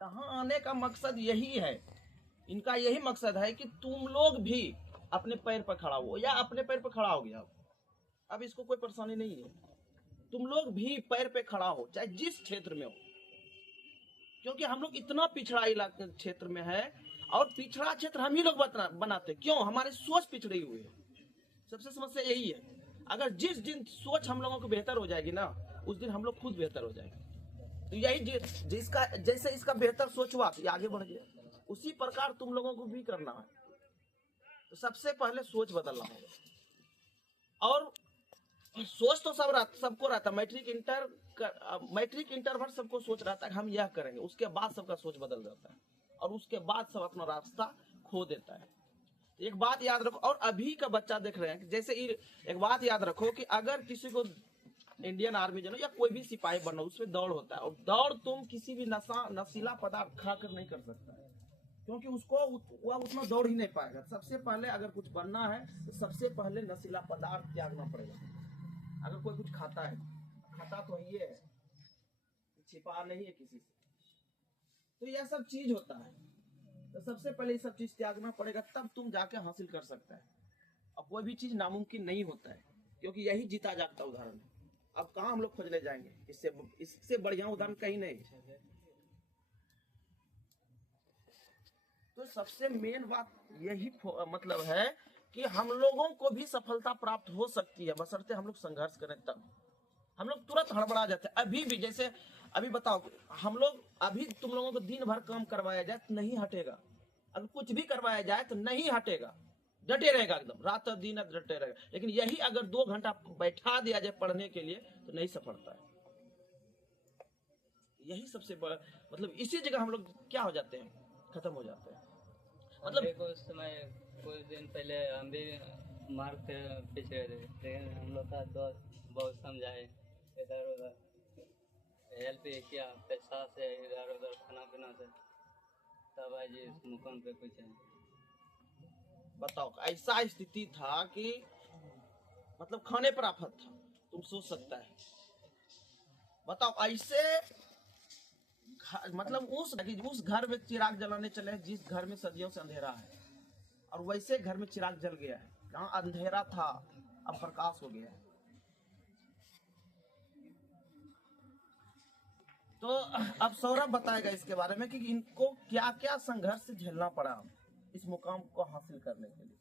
यहाँ आने का मकसद यही है, इनका यही मकसद है कि तुम लोग भी अपने पैर पर खड़ा हो, या अपने पैर पर खड़ा हो गया, अब इसको कोई परेशानी नहीं है। तुम लोग भी पैर पे खड़ा हो, चाहे जिस क्षेत्र में हो, क्योंकि हम लोग इतना पिछड़ा इलाके क्षेत्र में है, और पिछड़ा क्षेत्र हम ही लोग बनाते। क्यों? हमारी सोच पिछड़ी हुई है। सबसे समस्या यही है। अगर जिस दिन सोच हम लोगों को बेहतर हो जाएगी ना, उस दिन हम लोग खुद बेहतर हो जाएंगे। तो यही जिसका जैसे इसका बेहतर सोच हुआ तो आगे बढ़ गया, उसी प्रकार तुम लोगों को भी करना है। तो सबसे पहले सोच बदलना होगा। और सोच तो सबको रहता, मैट्रिक इंटर भर सबको सोच रहता है कि हम यह करेंगे, उसके बाद सबका सोच बदल जाता है, और उसके बाद सब अपना रास्ता खो देता है। एक बात याद रखो, और अभी का बच्चा देख रहे हैं, जैसे एक बात याद रखो कि अगर किसी को इंडियन आर्मी जो या कोई भी सिपाही बनना, उसमें दौड़ होता है, और दौड़ तुम किसी भी नशीला पदार्थ खाकर नहीं कर सकता है, क्योंकि उसको वह उतना दौड़ ही नहीं पाएगा। सबसे पहले अगर कुछ बनना है तो सबसे पहले नशीला पदार्थ त्यागना पड़ेगा। अगर कोई कुछ खाता है, खाता तो ये है, छिपा नहीं है किसी से, तो यह सब चीज होता है। तो सबसे पहले ये सब चीज त्यागना पड़ेगा, तब तुम जाके हासिल कर सकता है। अब कोई भी चीज नामुमकिन नहीं होता है, क्योंकि यही जीता जागता उदाहरण है। अब कहाँ हम लोग खोजने जाएंगे, इससे बढ़िया उदाहरण कहीं नहीं। तो सबसे मेन बात यही मतलब है कि हम लोगों को भी सफलता प्राप्त हो सकती है, बशर्ते हम लोग संघर्ष करें। तब हम लोग तुरंत हड़बड़ा जाते हैं। अभी भी जैसे अभी बताओ, हम लोग अभी तुम लोगों को दिन भर काम करवाया जाए तो नहीं हटेगा, अगर कुछ भी करवाया जाए तो नहीं हटेगा, डटे रहेगा, एकदम रात और दिन डटे रहेगा। लेकिन यही अगर 2 घंटा बैठा दिया जाए पढ़ने के लिए तो नहीं सफलता है। यही सबसे बड़ा मतलब, इसी जगह हम लोग क्या हो जाते हैं, खत्म हो जाते हैं। मतलब देखो, उस समय कुछ दिन पहले हम भी मार्क से पिछड़े थे, लेकिन हम लोग का दोस्त बहुत समझाए, इधर उधर हेल्प किया, पैसा से इधर उधर खाना पीना से, तब आज इस मुकाम पे कुछ है। बताओ, ऐसा स्थिति था कि मतलब खाने पर आफत था, तुम सोच सकता है। बताओ ऐसे मतलब उस घर में चिराग जलाने चले जिस घर में सदियों से अंधेरा है, और वैसे घर में चिराग जल गया है। जहाँ अंधेरा था अब प्रकाश हो गया है। तो अब सौरभ बताएगा इसके बारे में कि इनको क्या क्या संघर्ष से झेलना पड़ा इस मुकाम को हासिल करने के लिए।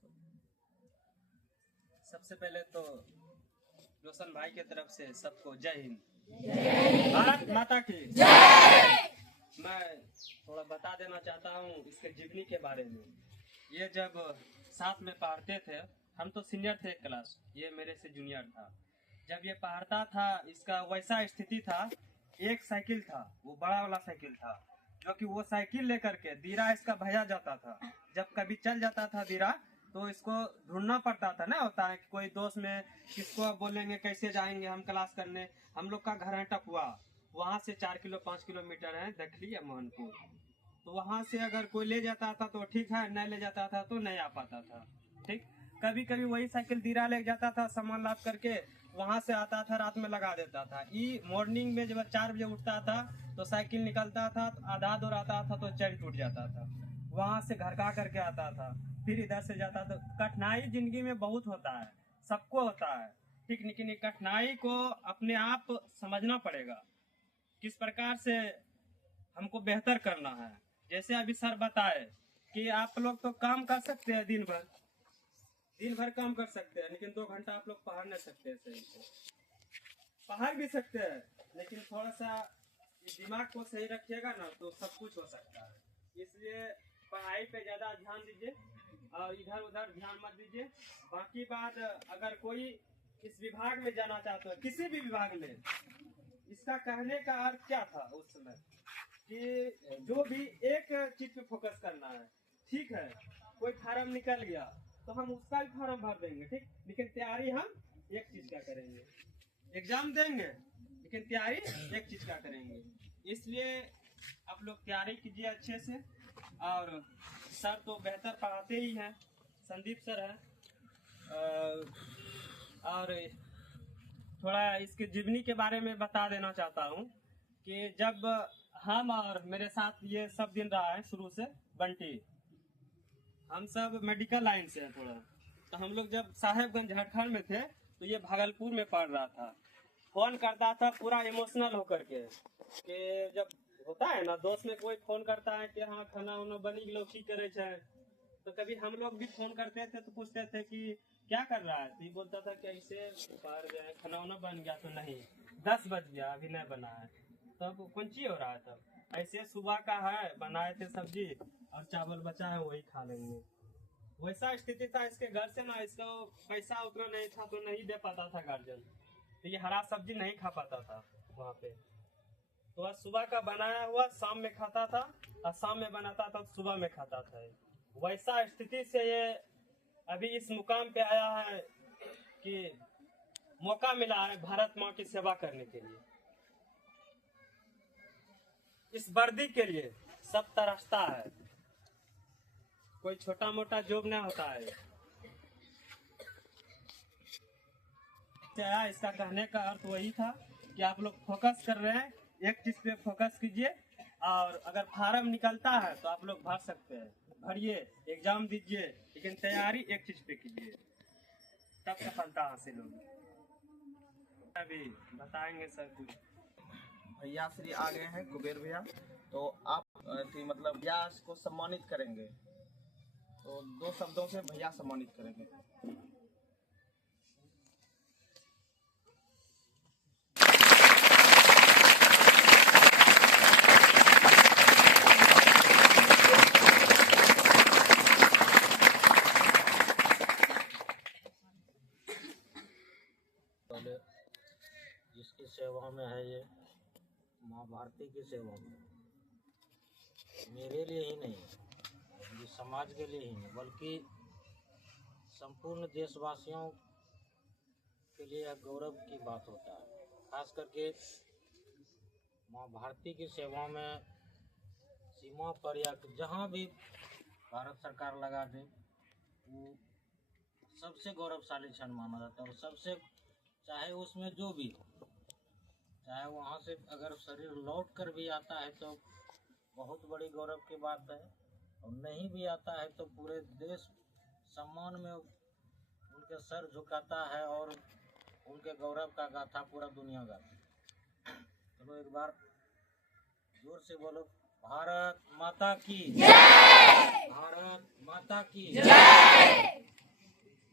सबसे पहले तो रोशन भाई की तरफ से सबको जय हिंद, भारत माता की जय। मैं थोड़ा बता देना चाहता हूँ इसके जीवनी के बारे में। ये जब साथ में पढ़ते थे, हम तो सीनियर थे क्लास, ये मेरे से जूनियर था। जब ये पढ़ता था, इसका वैसा स्थिति था, एक साइकिल था, वो बड़ा वाला साइकिल था, जो कि वो साइकिल लेकर के दीरा इसका भेजा जाता था। जब कभी चल जाता था दीरा तो इसको ढूंढना पड़ता था ना, होता है कि कोई दोस्त में किसको बोलेंगे कैसे जाएंगे हम क्लास करने। हम लोग का घर है टपुआ, वहाँ से 4-5 किलोमीटर है दखली या मोहनपुर। तो वहाँ से अगर कोई ले जाता था तो ठीक है, नहीं ले जाता था तो नहीं आ पाता था। ठीक, कभी कभी वही साइकिल दीरा ले जाता था, सामान लाद करके वहाँ से आता था, रात में लगा देता था। मॉर्निंग में जब 4 बजे उठता था तो साइकिल निकलता था, आधा दूर आता था तो चैन टूट जाता था, वहाँ से घर का करके आता था, फिर इधर से जाता। तो कठिनाई जिंदगी में बहुत होता है, सबको होता है, ठीक। लेकिन कठिनाई को अपने आप समझना पड़ेगा, किस प्रकार से हमको बेहतर करना है। जैसे अभी सर बताए कि आप लोग तो काम कर सकते हैं, दिन भर काम कर सकते हैं, लेकिन 2 घंटा आप लोग पढ़ नहीं सकते। सही से पढ़ भी सकते हैं, लेकिन थोड़ा सा दिमाग को सही रखिएगा ना तो सब कुछ हो सकता है। इसलिए पढ़ाई पे ज्यादा ध्यान दीजिए और इधर उधर ध्यान मत दीजिए। बाकी बात, अगर कोई इस विभाग में जाना चाहते हो, किसी भी विभाग में, इसका कहने का अर्थ क्या था उस समय कि जो भी एक चीज पे फोकस करना है। ठीक है, कोई फार्म निकल गया तो हम उसका भी फार्म भर देंगे, ठीक, लेकिन तैयारी हम एक चीज का करेंगे। एग्जाम देंगे लेकिन तैयारी एक चीज का करेंगे। इसलिए आप लोग तैयारी कीजिए अच्छे से। और सर तो बेहतर पढ़ाते ही हैं, संदीप सर है। और थोड़ा इसके जीवनी के बारे में बता देना चाहता हूँ कि जब हम और मेरे साथ ये सब दिन रहा है शुरू से बंटी। हम सब मेडिकल लाइन से हैं थोड़ा। तो हम लोग जब साहेबगंज झारखंड में थे तो ये भागलपुर में पढ़ रहा था। फोन करता था पूरा इमोशनल होकर के कि जब होता है ना दोस्त में कोई फोन करता है कि हाँ खाना उना बनी गेलो की करे छे, तो कभी हम लोग भी फोन करते थे तो पूछते थे कि क्या कर रहा है, तो ये बोलता था कि ऐसे बाहर गए खाना उना बन गया, तो नहीं 10 बज गया अभी नहीं बना है। तब कौन चीज हो रहा है, तब ऐसे सुबह का है बनाए थे सब्जी और चावल बचा है वही खा लेंगे। वैसा स्थिति था इसके घर से ना, इसको पैसा उतना नहीं था तो नहीं दे पाता था गार्जियन, तो ये हरा सब्जी नहीं खा पाता था वहाँ पे। तो आज सुबह का बनाया हुआ शाम में खाता था और शाम में बनाता था तो सुबह में खाता था। वैसा स्थिति से ये अभी इस मुकाम पे आया है कि मौका मिला है भारत माँ की सेवा करने के लिए। इस वर्दी के लिए सब तरसता है, कोई छोटा मोटा जॉब नहीं होता है। इसका कहने का अर्थ वही था कि आप लोग फोकस कर रहे हैं, एक चीज पे फोकस कीजिए और अगर फार्म निकलता है तो आप लोग भर सकते हैं, भरिए, एग्जाम दीजिए, लेकिन तैयारी एक चीज पे कीजिए, तब सफलता हासिल होगी। अभी बताएंगे सर कुछ। भैया श्री आ गए हैं कुबेर भैया, तो आप मतलब भैया को सम्मानित करेंगे, तो 2 शब्दों से भैया सम्मानित करेंगे। पहले जिसकी सेवा में है ये माँ भारती की सेवा में, मेरे लिए ही नहीं, ये समाज के लिए ही नहीं, बल्कि संपूर्ण देशवासियों के लिए यह गौरव की बात होता है। खास करके माँ भारती की सेवा में सीमा पर या जहाँ भी भारत सरकार लगा दे वो सबसे गौरवशाली क्षण माना जाता है। और सबसे चाहे उसमें जो भी, चाहे वहाँ से अगर शरीर लौट कर भी आता है तो बहुत बड़ी गौरव की बात है, और नहीं भी आता है तो पूरे देश सम्मान में उनके सर झुकाता है और उनके गौरव का गाथा पूरा दुनिया गाती। चलो एक बार जोर से बोलो, भारत माता की जय, भारत माता की जय,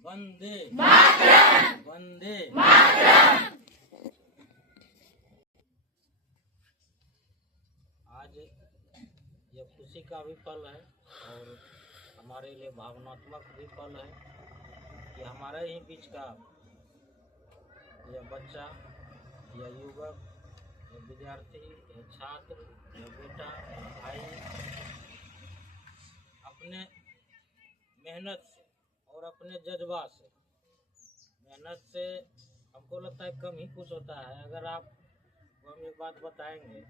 वंदे मातरम, वंदे मातरम। आज ये खुशी का भी पल है और हमारे लिए भावनात्मक भी पल है कि हमारे ही बीच का यह बच्चा, यह युवक, यह विद्यार्थी, यह छात्र, यह बेटा, यह भाई अपने मेहनत से और अपने जज्बा से, मेहनत से हमको लगता है कम ही कुछ होता है। अगर आप, हम एक बात बताएंगे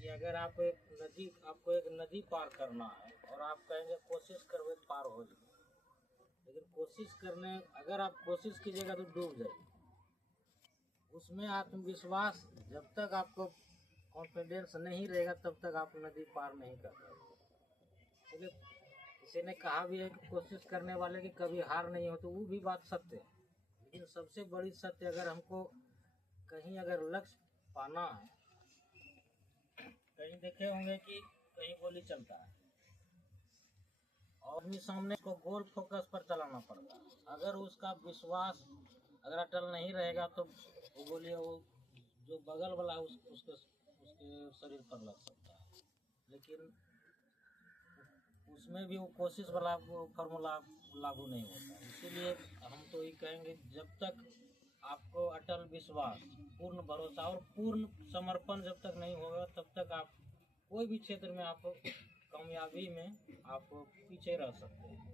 कि अगर आप आपको एक नदी पार करना है और आप कहेंगे कोशिश करोगे पार हो जाए, लेकिन कोशिश करने अगर आप कोशिश कीजिएगा तो डूब जाएगी। उसमें आत्मविश्वास, जब तक आपको कॉन्फिडेंस नहीं रहेगा तब तक आप नदी पार नहीं कर पाएंगे। किसी ने कहा भी है कि कोशिश करने वाले की कभी हार नहीं हो, तो वो भी बात सत्य है। लेकिन सबसे बड़ी सत्य, अगर हमको कहीं अगर लक्ष्य पाना है, कहीं देखे होंगे कि कहीं गोली चलता है और भी सामने को गोल फोकस पर चलाना पड़ता है। अगर उसका विश्वास अगर अटल नहीं रहेगा तो वो गोली वो जो बगल वाला उसके शरीर पर लग सकता है। लेकिन उसमें भी वो कोशिश वाला फॉर्मूला लागू नहीं होता। इसीलिए हम तो ये कहेंगे, जब तक आपको अटल विश्वास, पूर्ण भरोसा और पूर्ण समर्पण जब तक नहीं होगा तब तक आप कोई भी क्षेत्र में आप कामयाबी में आप पीछे रह सकते हैं।